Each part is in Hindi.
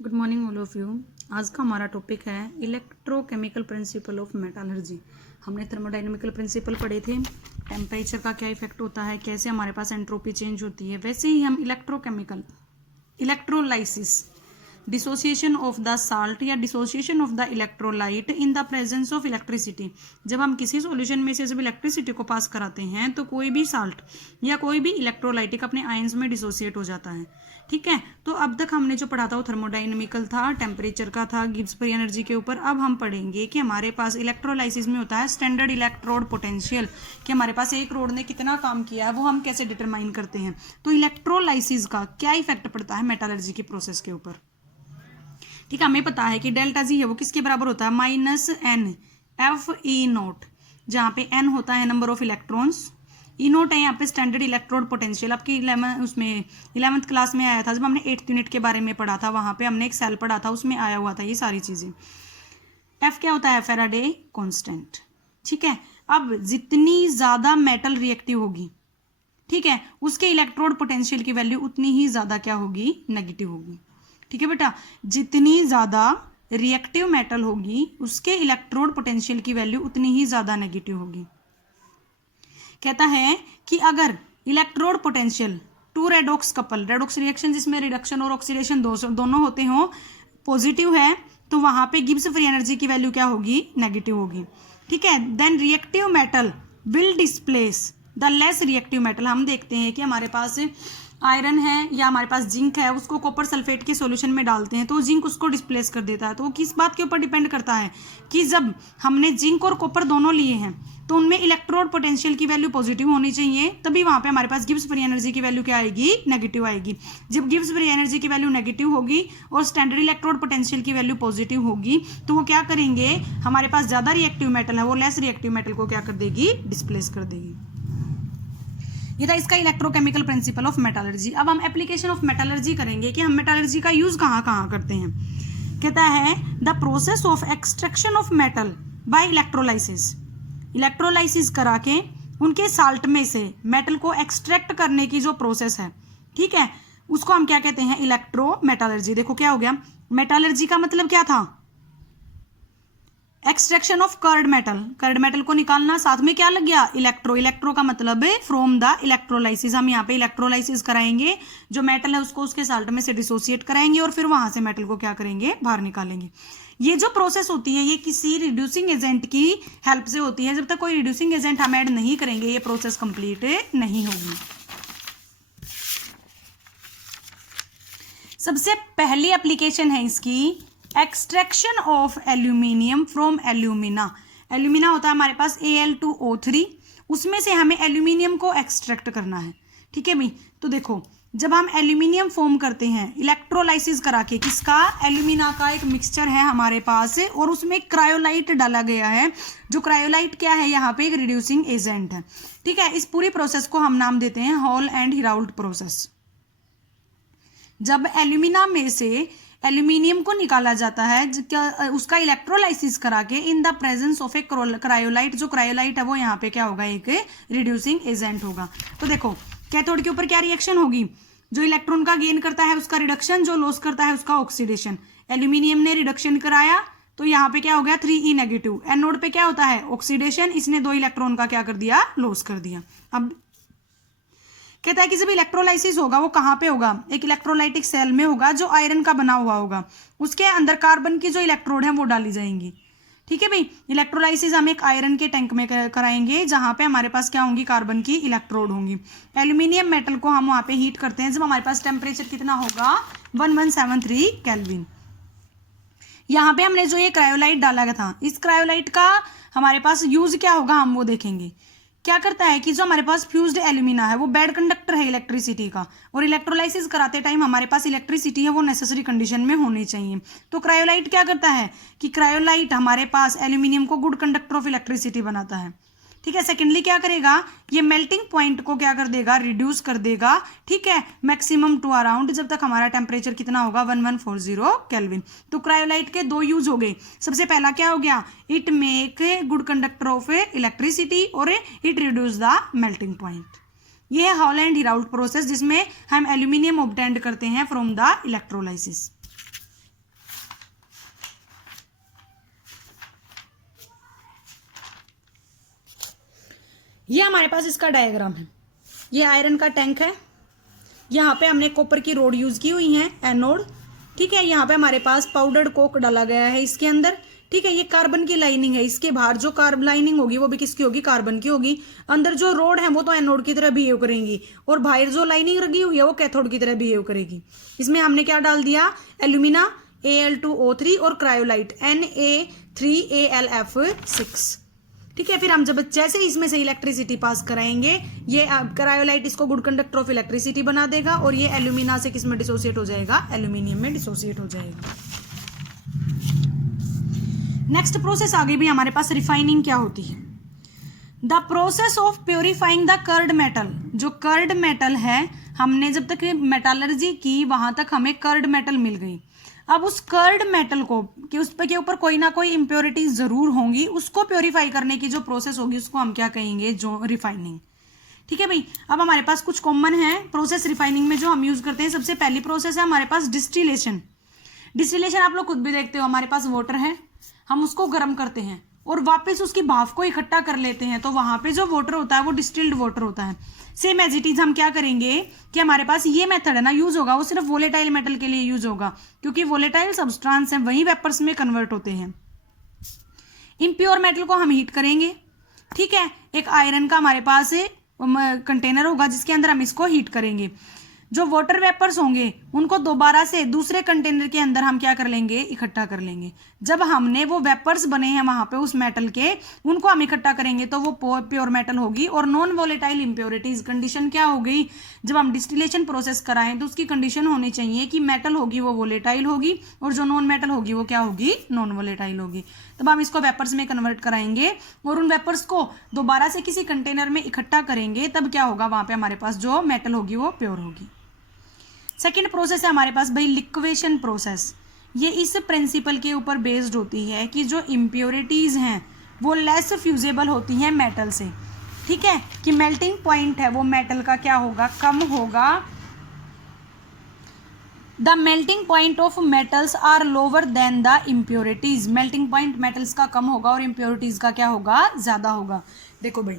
Good morning all of you. आज का हमारा टॉपिक है इलेक्ट्रोकेमिकल प्रिंसिपल ऑफ मेटालर्जी। हमने थर्मोडाइनमिकल प्रिंसिपल पढ़े थे, टेम्परेचर का क्या इफेक्ट होता है, कैसे हमारे पास एंट्रोपी चेंज होती है। वैसे ही हम electrochemical, electrolysis, dissociation of the salt या dissociation of the electrolyte in the presence of electricity. जब हम किसी सॉल्यूशन में से जब इलेक्ट्रिसिटी को पास कराते हैं तो कोई भी साल्ट या कोई भी इलेक्ट्रोलाइटिक अपने आयंस में डिसोसिएट हो जाता है। ठीक है, तो अब तक हमने जो पढ़ा था वो थर्मोडाइनमिकल था, टेम्परेचर का था, गिब्स फ्री एनर्जी के ऊपर। अब हम पढ़ेंगे कि हमारे पास इलेक्ट्रोलाइसिस में होता है स्टैंडर्ड इलेक्ट्रोड पोटेंशियल, कि हमारे पास एक रोड ने कितना काम किया है वो हम कैसे डिटरमाइन करते हैं। तो इलेक्ट्रोलाइसिस का क्या इफेक्ट पड़ता है मेटालर्जी की प्रोसेस के ऊपर। ठीक है, हमें पता है कि डेल्टा जी है वो किसके बराबर होता है, -n/F(E0), जहाँ पे n होता है नंबर ऑफ इलेक्ट्रॉन्स, E0 है यहाँ पे स्टैंडर्ड इलेक्ट्रोड पोटेंशियल। आपकी 11th क्लास में आया था जब हमने 8th यूनिट के बारे में पढ़ा था, वहाँ पे हमने एक सेल पढ़ा था, उसमें आया हुआ था ये सारी चीज़ें। F क्या होता है, फैराडे कांस्टेंट। ठीक है, अब जितनी ज़्यादा मेटल रिएक्टिव होगी, ठीक है, उसके इलेक्ट्रोड पोटेंशियल की वैल्यू उतनी ही ज़्यादा क्या होगी, नेगेटिव होगी। ठीक है बेटा, जितनी ज़्यादा रिएक्टिव मेटल होगी उसके इलेक्ट्रोड पोटेंशियल की वैल्यू उतनी ही ज़्यादा नेगेटिव होगी। कहता है कि अगर electrode potential to redox couple, redox reaction जिसमें रिडक्शन और ऑक्सीडेशन दोनों होते हों, पॉजिटिव है तो वहाँ पे गिब्स फ्री एनर्जी की वैल्यू क्या होगी, नेगेटिव होगी। ठीक है, then reactive metal will displace the less reactive metal. हम देखते हैं कि हमारे पास आयरन है या हमारे पास जिंक है, उसको कॉपर सल्फेट के सॉल्यूशन में डालते हैं तो जिंक उसको डिस्प्लेस कर देता है। तो वो किस बात के ऊपर डिपेंड करता है कि जब हमने जिंक और कॉपर दोनों लिए हैं तो उनमें इलेक्ट्रोड पोटेंशियल की वैल्यू पॉजिटिव होनी चाहिए, तभी वहाँ पे हमारे पास गिब्स फ्री एनर्जी की वैल्यू क्या आएगी, नेगेटिव आएगी। जब गिब्स फ्री एनर्जी की वैल्यू नेगेटिव होगी और स्टैंडर्ड इलेक्ट्रोड पोटेंशियल की वैल्यू पॉजिटिव होगी तो वो क्या करेंगे, हमारे पास ज़्यादा रिएक्टिव मेटल है वो लेस रिएक्टिव मेटल को क्या कर देगी, डिस्प्लेस कर देगी। ये था इसका इलेक्ट्रोकेमिकल प्रिंसिपल ऑफ मेटालर्जी। अब हम एप्लीकेशन ऑफ मेटालर्जी करेंगे कि हम मेटालर्जी का यूज कहाँ कहाँ करते हैं। कहता है the process of extraction of metal by electrolysis. Electrolysis करा के उनके साल्ट में से मेटल को एक्सट्रैक्ट करने की जो प्रोसेस है, ठीक है, उसको हम क्या कहते हैं, इलेक्ट्रो मेटालर्जी। देखो क्या हो गया, मेटालर्जी का मतलब क्या था, extraction of crude metal, crude metal को निकालना, साथ में क्या लग गया, इलेक्ट्रो। इलेक्ट्रो का मतलब है फ्रॉम द इलेक्ट्रोलाइसिस। हम यहाँ पे इलेक्ट्रोलाइसिस कराएंगे, जो मेटल है उसको उसके साल्ट में से डिसोसिएट कराएंगे और फिर वहां से मेटल को क्या करेंगे, बाहर निकालेंगे। ये जो प्रोसेस होती है ये किसी रिड्यूसिंग एजेंट की हेल्प से होती है। जब तक कोई रिड्यूसिंग एजेंट हम ऐड नहीं करेंगे ये प्रोसेस कंप्लीट नहीं होगी। सबसे पहली एप्लीकेशन है इसकी extraction of aluminium from alumina. Alumina होता है हमारे पास Al2O3, उसमें से हमें एल्यूमिनियम को एक्सट्रैक्ट करना है। ठीक है भाई, तो देखो जब हम एल्यूमिनियम फॉर्म करते हैं इलेक्ट्रोलाइसिस करा के, किसका, एल्यूमिना का एक मिक्सचर है हमारे पास और उसमें क्रायोलाइट डाला गया है। जो क्रायोलाइट क्या है, यहाँ पे एक रिड्यूसिंग एजेंट है। ठीक है, इस पूरी प्रोसेस को हम नाम देते हैं हॉल एंड हेराल्ड प्रोसेस। जब एल्यूमिना में से एल्यूमिनियम को निकाला जाता है उसका इलेक्ट्रोलाइसिस करा के इन the presence of A cryolite, जो क्रायोलाइट है वो यहाँ पे क्या होगा, एक रिड्यूसिंग एजेंट होगा। तो देखो कैथोड के ऊपर क्या रिएक्शन होगी, जो इलेक्ट्रॉन का गेन करता है उसका रिडक्शन, जो लॉस करता है उसका ऑक्सीडेशन। एल्यूमिनियम ने रिडक्शन कराया तो यहाँ पे क्या हो गया, 3E नेगेटिव। एनोड पे क्या होता है, ऑक्सीडेशन, इसने 2 इलेक्ट्रॉन का क्या कर दिया, लॉस कर दिया। अब कहता है कि जब इलेक्ट्रोलाइसिस होगा वो कहाँ पे होगा, एक इलेक्ट्रोलाइटिक सेल में होगा जो आयरन का बना हुआ होगा, उसके अंदर कार्बन की जो इलेक्ट्रोड है वो डाली जाएंगी। ठीक है भाई, इलेक्ट्रोलाइसिस हम एक आयरन के टैंक में कराएंगे जहाँ पे हमारे पास क्या होंगी, कार्बन की इलेक्ट्रोड होंगी। एल्यूमिनियम मेटल को हम वहाँ पे हीट करते हैं जब हमारे पास टेम्परेचर कितना होगा, 1173 केल्विन। यहाँ पे हमने जो ये क्रायोलाइट डाला था, इस क्रायोलाइट का हमारे पास यूज क्या होगा हम वो देखेंगे। क्या करता है कि जो हमारे पास फ्यूज्ड एल्यूमिना है वो बैड कंडक्टर है इलेक्ट्रिसिटी का, और इलेक्ट्रोलाइसिस कराते टाइम हमारे पास इलेक्ट्रिसिटी है वो नेसेसरी कंडीशन में होनी चाहिए। तो क्रायोलाइट क्या करता है कि क्रायोलाइट हमारे पास एल्यूमिनियम को गुड कंडक्टर ऑफ इलेक्ट्रिसिटी बनाता है। ठीक है, सेकेंडली क्या करेगा, ये मेल्टिंग पॉइंट को क्या कर देगा, रिड्यूस कर देगा। ठीक है, मैक्सिमम टू अराउंड, जब तक हमारा टेम्परेचर कितना होगा, 1140 केल्विन। तो क्रायोलाइट के 2 यूज हो गए। सबसे पहला क्या हो गया, it make good conductor of electricity और it reduce the melting point. ये है हॉल एंड हेराल्ड प्रोसेस जिसमें हम एल्यूमिनियम ऑब्टेंड करते हैं फ्रॉम द इलेक्ट्रोलाइसिस। ये हमारे पास इसका डायग्राम है। ये आयरन का टैंक है, यहाँ पे हमने कॉपर की रोड यूज की हुई है, एनोड। ठीक है, यहाँ पे हमारे पास पाउडर्ड कोक डाला गया है इसके अंदर। ठीक है, ये कार्बन की लाइनिंग है, इसके बाहर जो कार्ब लाइनिंग होगी वो भी किसकी होगी, कार्बन की होगी। अंदर जो रोड है वो तो एनोड की तरह बिहेव करेंगी, और बाहर जो लाइनिंग लगी हुई है वो कैथोड की तरह बिहेव करेगी। इसमें हमने क्या डाल दिया, एल्यूमिना Al2O3 और क्रायोलाइट Na3Alf6। ठीक है, फिर हम जब जैसे इसमें से इलेक्ट्रिसिटी पास कराएंगे, ये क्रायोलाइट इसको गुड कंडक्टर ऑफ इलेक्ट्रिसिटी बना देगा, और ये एल्यूमिना से किस में डिसोसिएट हो जाएगा, एल्यूमिनियम में डिसोसिएट हो जाएगा। नेक्स्ट प्रोसेस आगे भी हमारे पास रिफाइनिंग क्या होती है। The process of purifying the crude metal. जो कर्ड मेटल है, हमने जब तक मेटालर्जी की वहां तक हमें कर्ड मेटल मिल गई। अब उस कर्ड मेटल को कि उस पे के ऊपर कोई ना कोई इम्प्योरिटीज जरूर होंगी, उसको प्योरीफाई करने की जो प्रोसेस होगी उसको हम क्या कहेंगे, जो रिफाइनिंग। ठीक है भाई, अब हमारे पास कुछ कॉमन है प्रोसेस रिफाइनिंग में जो हम यूज करते हैं। सबसे पहली प्रोसेस है हमारे पास डिस्टिलेशन। डिस्टिलेशन आप लोग खुद भी देखते हो, हमारे पास वाटर है, हम उसको गर्म करते हैं और वापस उसकी भाप को इकट्ठा कर लेते हैं, तो वहां पे जो वाटर होता है वो डिस्टिल्ड वाटर होता है। सेम एज इट इज हम क्या करेंगे कि हमारे पास ये मेथड है ना यूज होगा, वो सिर्फ वोलेटाइल मेटल के लिए यूज होगा, क्योंकि वोलेटाइल सब्सटेंस है वही वेपर्स में कन्वर्ट होते हैं। इम्प्योर मेटल को हम हीट करेंगे। ठीक है, एक आयरन का हमारे पास कंटेनर होगा जिसके अंदर हम इसको हीट करेंगे। जो वाटर वेपर्स होंगे उनको दोबारा से दूसरे कंटेनर के अंदर हम क्या कर लेंगे, इकट्ठा कर लेंगे। जब हमने वो वेपर्स बने हैं वहां पे उस मेटल के, उनको हम इकट्ठा करेंगे तो वो प्योर मेटल होगी। और नॉन वोलेटाइल इम्प्योरिटीज कंडीशन क्या हो गई, जब हम डिस्टिलेशन प्रोसेस कराएं तो उसकी कंडीशन होनी चाहिए कि मेटल होगी वो वोलेटाइल होगी, और जो नॉन मेटल होगी वो क्या होगी, नॉन वोलेटाइल होगी। तब हम इसको वेपर्स में कन्वर्ट कराएंगे और उन वेपर्स को दोबारा से किसी कंटेनर में इकट्ठा करेंगे, तब क्या होगा, वहां पे हमारे पास जो मेटल होगी वो प्योर होगी। सेकेंड प्रोसेस है हमारे पास भाई लिक्वेशन प्रोसेस। ये इस प्रिंसिपल के ऊपर बेस्ड होती है कि जो इम्प्योरिटीज़ हैं वो लेस फ्यूजेबल होती हैं मेटल से। ठीक है, कि मेल्टिंग पॉइंट है वो मेटल का क्या होगा, कम होगा। The melting point of metals are lower than the impurities. Melting point metals का कम होगा और इम्प्योरिटीज का क्या होगा, ज़्यादा होगा। देखो भाई,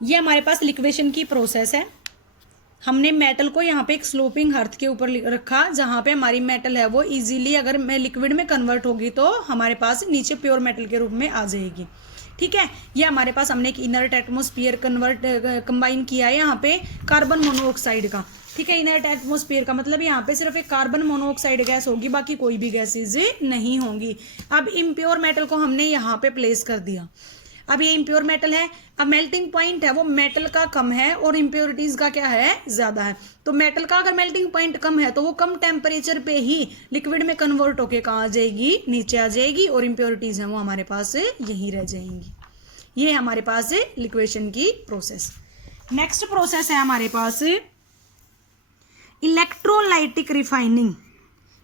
ये हमारे पास लिक्वेशन की प्रोसेस है। हमने मेटल को यहाँ पे एक स्लोपिंग अर्थ के ऊपर रखा, जहाँ पे हमारी मेटल है वो इजीली अगर मैं लिक्विड में कन्वर्ट होगी तो हमारे पास नीचे प्योर मेटल के रूप में आ जाएगी। ठीक है, ये हमारे पास हमने एक इनर्ट एटमोस्फियर कंबाइन किया है यहाँ पे कार्बन मोनोऑक्साइड का। ठीक है, इनर्ट एटमोस्फियर का मतलब यहाँ पे सिर्फ एक कार्बन मोनोऑक्साइड गैस होगी, बाकी कोई भी गैसेज नहीं होंगी। अब इम्प्योर मेटल को हमने यहाँ पे प्लेस कर दिया। अब ये इम्प्योर मेटल है, अब मेल्टिंग पॉइंट है वो मेटल का कम है और इम्प्योरिटीज का क्या है, ज्यादा है। तो मेटल का अगर मेल्टिंग पॉइंट कम है तो वो कम टेम्परेचर पे ही लिक्विड में कन्वर्ट होके कहाँ आ जाएगी, नीचे आ जाएगी, और इम्प्योरिटीज है वो हमारे पास यहीं रह जाएंगी। ये हमारे पास लिक्वेशन की प्रोसेस। नेक्स्ट प्रोसेस है हमारे पास इलेक्ट्रोलाइटिक रिफाइनिंग।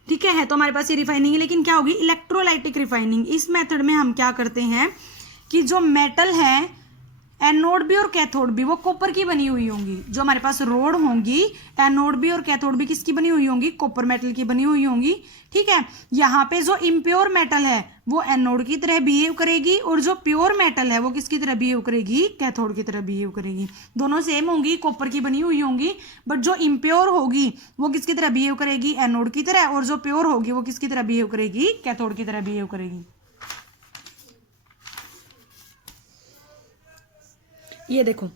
ठीक है, तो हमारे पास ये रिफाइनिंग है, लेकिन क्या होगी, इलेक्ट्रोलाइटिक रिफाइनिंग। इस मेथड में हम क्या करते हैं कि जो मेटल है, एनोड भी और कैथोड भी वो कॉपर की बनी हुई होंगी। जो हमारे पास रोड होंगी, एनोड भी और कैथोड भी किसकी बनी हुई होंगी, कॉपर मेटल की बनी हुई होंगी। ठीक है, यहाँ पे जो इम्प्योर मेटल है वो एनोड की तरह बिहेव करेगी, और जो प्योर मेटल है वो किसकी तरह बिहेव करेगी, कैथोड की तरह बिहेव करेगी। दोनों सेम होंगी, कॉपर की बनी हुई होंगी, बट जो इम्प्योर होगी वो किसकी तरह बिहेव करेगी, एनोड की तरह, और जो प्योर होगी वो किसकी तरह बिहेव करेगी, कैथोड की तरह बिहेव करेगी। ये देखो,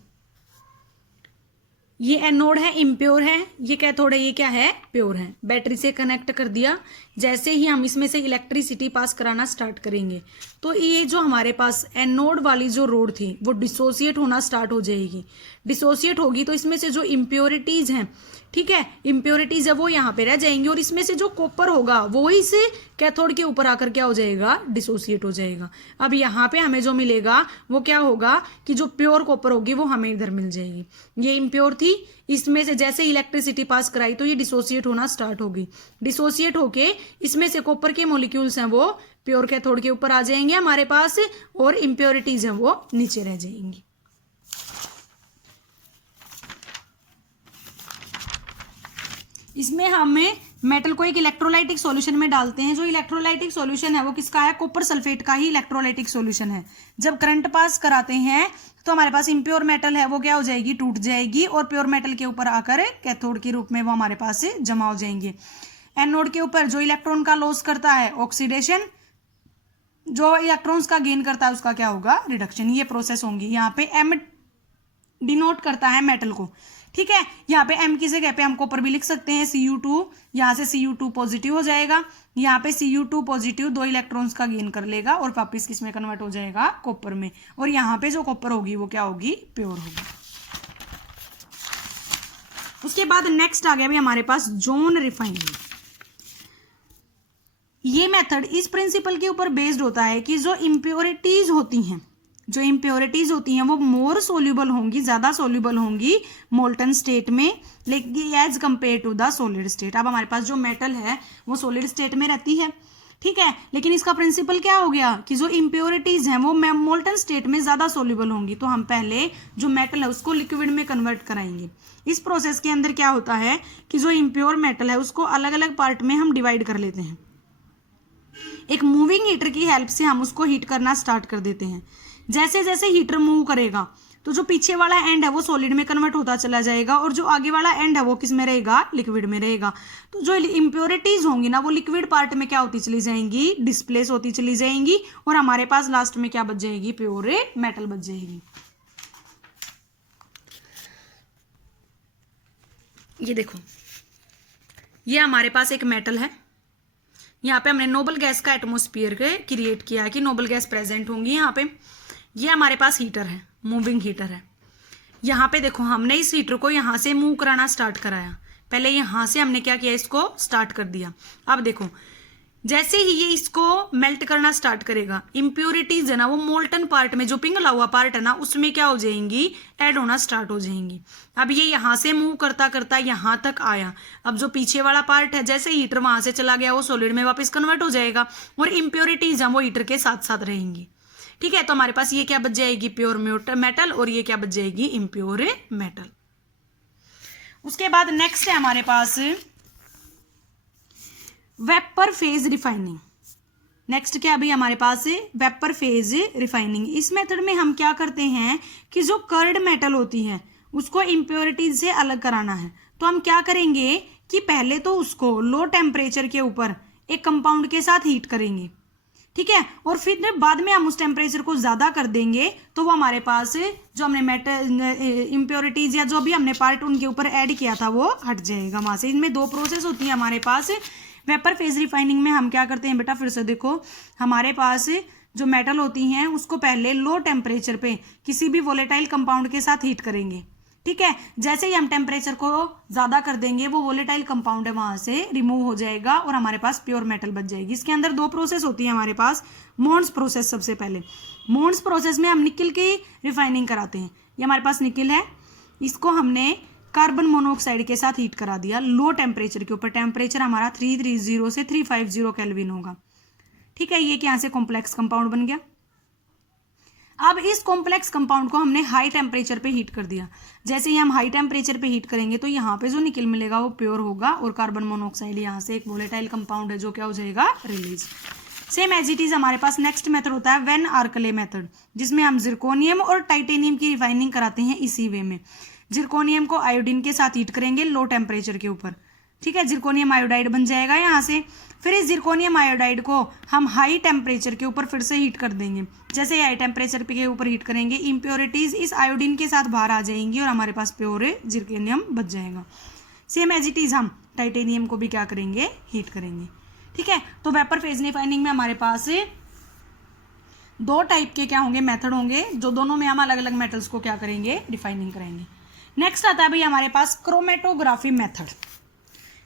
ये एनोड है, इम्प्योर है, ये कैथोड है, ये क्या है, प्योर है। बैटरी से कनेक्ट कर दिया। जैसे ही हम इसमें से इलेक्ट्रिसिटी पास कराना स्टार्ट करेंगे तो ये जो हमारे पास एनोड वाली जो रोड थी वो डिसोसिएट होना स्टार्ट हो जाएगी। डिसोसिएट होगी तो इसमें से जो इम्प्योरिटीज हैं, ठीक है, इम्प्योरिटीज है वो यहाँ पे रह जाएंगी, और इसमें से जो कॉपर होगा वो इस कैथोड के ऊपर आकर क्या हो जाएगा, डिसोसिएट हो जाएगा। अब यहाँ पे हमें जो मिलेगा वो क्या होगा कि जो प्योर कॉपर होगी वो हमें इधर मिल जाएगी। ये इम्प्योर थी, इसमें से जैसे इलेक्ट्रिसिटी पास कराई तो ये डिसोसिएट होना स्टार्ट होगी। डिसोसिएट होके इसमें से कॉपर के मॉलिक्यूल्स हैं वो प्योर कैथोड के ऊपर आ जाएंगे हमारे पास, और इम्प्योरिटीज है वो नीचे रह जाएंगी। इसमें हमें मेटल को एक इलेक्ट्रोलाइटिक सॉल्यूशन में डालते हैं। जो इलेक्ट्रोलाइटिक सॉल्यूशन है वो किसका है, कॉपर सल्फेट का ही इलेक्ट्रोलाइटिक सॉल्यूशन है। जब करंट पास कराते हैं तो हमारे पास इम्प्योर मेटल है वो क्या हो जाएगी, टूट जाएगी और प्योर मेटल के ऊपर आकर कैथोड के रूप में वो हमारे पास से जमा हो जाएंगे। एनोड के ऊपर जो इलेक्ट्रॉन का लॉस करता है ऑक्सीडेशन, जो इलेक्ट्रॉन्स का गेन करता है उसका क्या होगा, रिडक्शन। ये प्रोसेस होंगी। यहाँ पे एम डिनोट करता है मेटल को, ठीक है। यहाँ पे एम की जगह पे हम कॉपर भी लिख सकते हैं, Cu2, यहाँ से Cu2 पॉजिटिव हो जाएगा, यहाँ पे Cu2 पॉजिटिव 2 इलेक्ट्रॉन्स का गेन कर लेगा और वापिस किस में कन्वर्ट हो जाएगा, कॉपर में। और यहाँ पे जो कॉपर होगी वो क्या होगी, प्योर होगी। उसके बाद नेक्स्ट आ गया भी हमारे पास जोन रिफाइनिंग। ये मेथड इस प्रिंसिपल के ऊपर बेस्ड होता है कि जो इम्प्योरिटीज होती हैं, जो इम्प्योरिटीज होती हैं वो मोर सोल्यूबल होंगी, ज़्यादा सोल्यूबल होंगी मोल्टन स्टेट में, लेकिन as compare to the solid state. अब हमारे पास जो मेटल है वो सॉलिड स्टेट में रहती है, ठीक है, लेकिन इसका प्रिंसिपल क्या हो गया कि जो इम्प्योरिटीज हैं वो मोल्टन स्टेट में ज़्यादा सोल्यूबल होंगी। तो हम पहले जो मेटल है उसको लिक्विड में कन्वर्ट कराएंगे। इस प्रोसेस के अंदर क्या होता है कि जो इम्प्योर मेटल है उसको अलग अलग पार्ट में हम डिवाइड कर लेते हैं। एक मूविंग हीटर की हेल्प से हम उसको हीट करना स्टार्ट कर देते हैं। जैसे जैसे हीटर मूव करेगा तो जो पीछे वाला एंड है वो सॉलिड में कन्वर्ट होता चला जाएगा और जो आगे वाला एंड है वो किस में रहेगा, लिक्विड में रहेगा। तो जो इम्प्योरिटीज होंगी ना वो लिक्विड पार्ट में क्या होती चली जाएंगी, डिस्प्लेस होती चली जाएंगी और हमारे पास लास्ट में क्या बच जाएगी, प्योर मेटल बच जाएगी। ये देखो, ये हमारे पास एक मेटल है, यहाँ पे हमने नोबल गैस का एटमोस्फियर क्रिएट किया है कि नोबल गैस प्रेजेंट होंगी यहाँ पे। ये हमारे पास हीटर है, मूविंग हीटर है। यहाँ पे देखो हमने इस हीटर को यहाँ से मूव कराना स्टार्ट कराया। पहले यहाँ से हमने क्या किया, इसको स्टार्ट कर दिया। अब देखो जैसे ही ये इसको मेल्ट करना स्टार्ट करेगा, इम्प्योरिटीज है ना वो मोल्टन पार्ट में, जो पिघला हुआ पार्ट है ना उसमें क्या हो जाएंगी, ऐड होना स्टार्ट हो जाएंगी। अब ये यहाँ से मूव करता करता यहाँ तक आया। अब जो पीछे वाला पार्ट है, जैसे हीटर वहां से चला गया वो सॉलिड में वापस कन्वर्ट हो जाएगा और इम्प्योरिटीज है वो हीटर के साथ साथ रहेंगी, ठीक है। तो हमारे पास ये क्या बच जाएगी, प्योर मेटल, और ये क्या बच जाएगी, इम्प्योर मेटल। उसके बाद नेक्स्ट है हमारे पास वेपर फेज रिफाइनिंग। नेक्स्ट क्या अभी हमारे पास वेपर फेज रिफाइनिंग। इस मेथड में हम क्या करते हैं कि जो कर्ड मेटल होती है उसको इम्प्योरिटीज से अलग कराना है। तो हम क्या करेंगे कि पहले तो उसको लो टेम्परेचर के ऊपर एक कंपाउंड के साथ हीट करेंगे, ठीक है, और फिर बाद में हम उस टेम्परेचर को ज़्यादा कर देंगे तो वो हमारे पास जो हमने मेटल इम्प्योरिटीज या जो भी हमने पार्ट उनके ऊपर ऐड किया था वो हट जाएगा वहाँ से। इनमें 2 प्रोसेस होती है हमारे पास। वेपर फेज रिफाइनिंग में हम क्या करते हैं बेटा, फिर से देखो, हमारे पास जो मेटल होती हैं उसको पहले लो टेम्परेचर पे किसी भी वोलेटाइल कंपाउंड के साथ हीट करेंगे, ठीक है। जैसे ही हम टेम्परेचर को ज़्यादा कर देंगे वो वोलेटाइल कंपाउंड है वहाँ से रिमूव हो जाएगा और हमारे पास प्योर मेटल बच जाएगी। इसके अंदर 2 प्रोसेस होती है हमारे पास। मोन्स प्रोसेस, सबसे पहले मोन्स प्रोसेस में हम निकल की रिफाइनिंग कराते हैं। ये हमारे पास निकल है, इसको हमने कार्बन मोनोऑक्साइड के साथ हीट करा दिया लो टेम्परेचर के ऊपर। टेम्परेचर हमारा 330 से 350 केल्विन होगा, ठीक है। ये यहाँ से कॉम्प्लेक्स कंपाउंड बन गया। अब इस कॉम्प्लेक्स कंपाउंड को हमने हाई टेम्परेचर पे हीट कर दिया। जैसे ही हम हाई टेम्परेचर पे हीट करेंगे तो यहाँ पे जो निकल मिलेगा वो प्योर होगा और कार्बन मोनोऑक्साइड यहाँ से एक वोलेटाइल कंपाउंड है जो क्या हो जाएगा, release. Same as it is हमारे पास नेक्स्ट मेथड होता है वेन आर्कले मेथड, जिसमें हम जिरकोनियम और टाइटेनियम की रिफाइनिंग कराते हैं इसी वे में। जिरकोनियम को आयोडीन के साथ हीट करेंगे लो टेम्परेचर के ऊपर, ठीक है, जिरकोनियम आयोडाइड बन जाएगा यहाँ से। फिर इस जिरकोनियम आयोडाइड को हम हाई टेम्परेचर के ऊपर फिर से हीट कर देंगे। जैसे हाई टेम्परेचर के ऊपर हीट करेंगे इम्प्योरिटीज इस आयोडीन के साथ बाहर आ जाएंगी और हमारे पास प्योर जिरकोनियम बच जाएगा। सेम एज इट इज हम टाइटेनियम को भी क्या करेंगे, हीट करेंगे, ठीक है। तो वेपर फेज रिफाइनिंग में हमारे पास 2 टाइप के क्या होंगे, मेथड होंगे, जो दोनों में हम अलग अलग मेटल्स को क्या करेंगे, रिफाइनिंग करेंगे। नेक्स्ट आता है भाई हमारे पास क्रोमेटोग्राफी मेथड।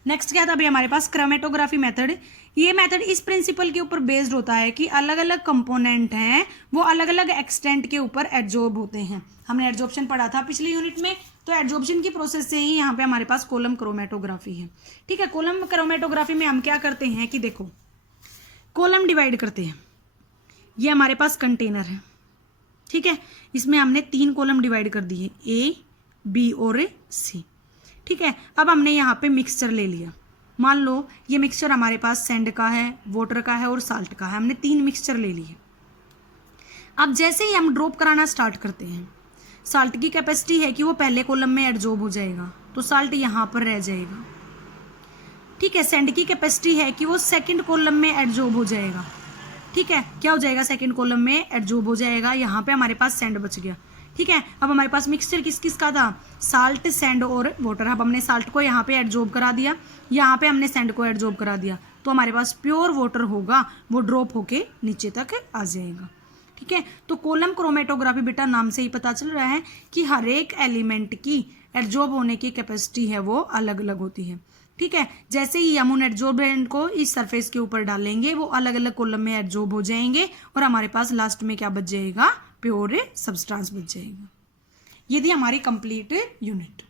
नेक्स्ट क्या था अभी हमारे पास, क्रोमेटोग्राफी मेथड। ये मेथड इस प्रिंसिपल के ऊपर बेस्ड होता है कि अलग अलग कंपोनेंट हैं वो अलग अलग एक्सटेंट के ऊपर एड्जॉर्ब होते हैं। हमने एड्जॉर्प्शन पढ़ा था पिछली यूनिट में, तो एड्जॉर्प्शन की प्रोसेस से ही यहाँ पे हमारे पास कॉलम क्रोमेटोग्राफी है, ठीक है। कॉलम क्रोमेटोग्राफी में हम क्या करते हैं कि देखो कॉलम डिवाइड करते हैं। ये हमारे पास कंटेनर है, ठीक है, इसमें हमने 3 कॉलम डिवाइड कर दिए, A, B और C, ठीक है। अब हमने यहाँ पे मिक्सचर ले लिया, मान लो ये मिक्सचर हमारे पास सैंड का है, वाटर का है और साल्ट का है, हमने 3 मिक्सचर ले लिए। अब जैसे ही हम ड्रॉप कराना स्टार्ट करते हैं, साल्ट की कैपेसिटी है कि वो पहले कॉलम में एडजॉर्ब हो जाएगा, तो साल्ट यहाँ पर रह जाएगा। ठीक है, सैंड की कैपेसिटी है कि वो सेकंड कॉलम में एडजॉर्ब हो जाएगा। ठीक है, क्या हो जाएगा, सेकंड कॉलम में एडजॉर्ब हो जाएगा, यहाँ पे हमारे पास सैंड बच गया। ठीक है, अब हमारे पास मिक्सचर किस किस का था, साल्ट, सैंड और वाटर। अब हमने साल्ट को यहाँ पे एडजॉर्ब करा दिया, यहाँ पे हमने सैंड को एडजॉर्ब करा दिया, तो हमारे पास प्योर वाटर होगा, वो ड्रॉप होके नीचे तक आ जाएगा। ठीक है, तो कॉलम क्रोमेटोग्राफी बेटा नाम से ही पता चल रहा है कि हर एक एलिमेंट की एडजॉर्ब होने की कैपेसिटी है वो अलग अलग होती है। ठीक है, जैसे ही हम उन एडजॉर्बेंट को इस सरफेस के ऊपर डालेंगे वो अलग अलग कॉलम में एडजॉर्ब हो जाएंगे और हमारे पास लास्ट में क्या बच जाएगा, प्योर सब्सटेंस बच जाएगा। ये थी हमारी कंप्लीट यूनिट।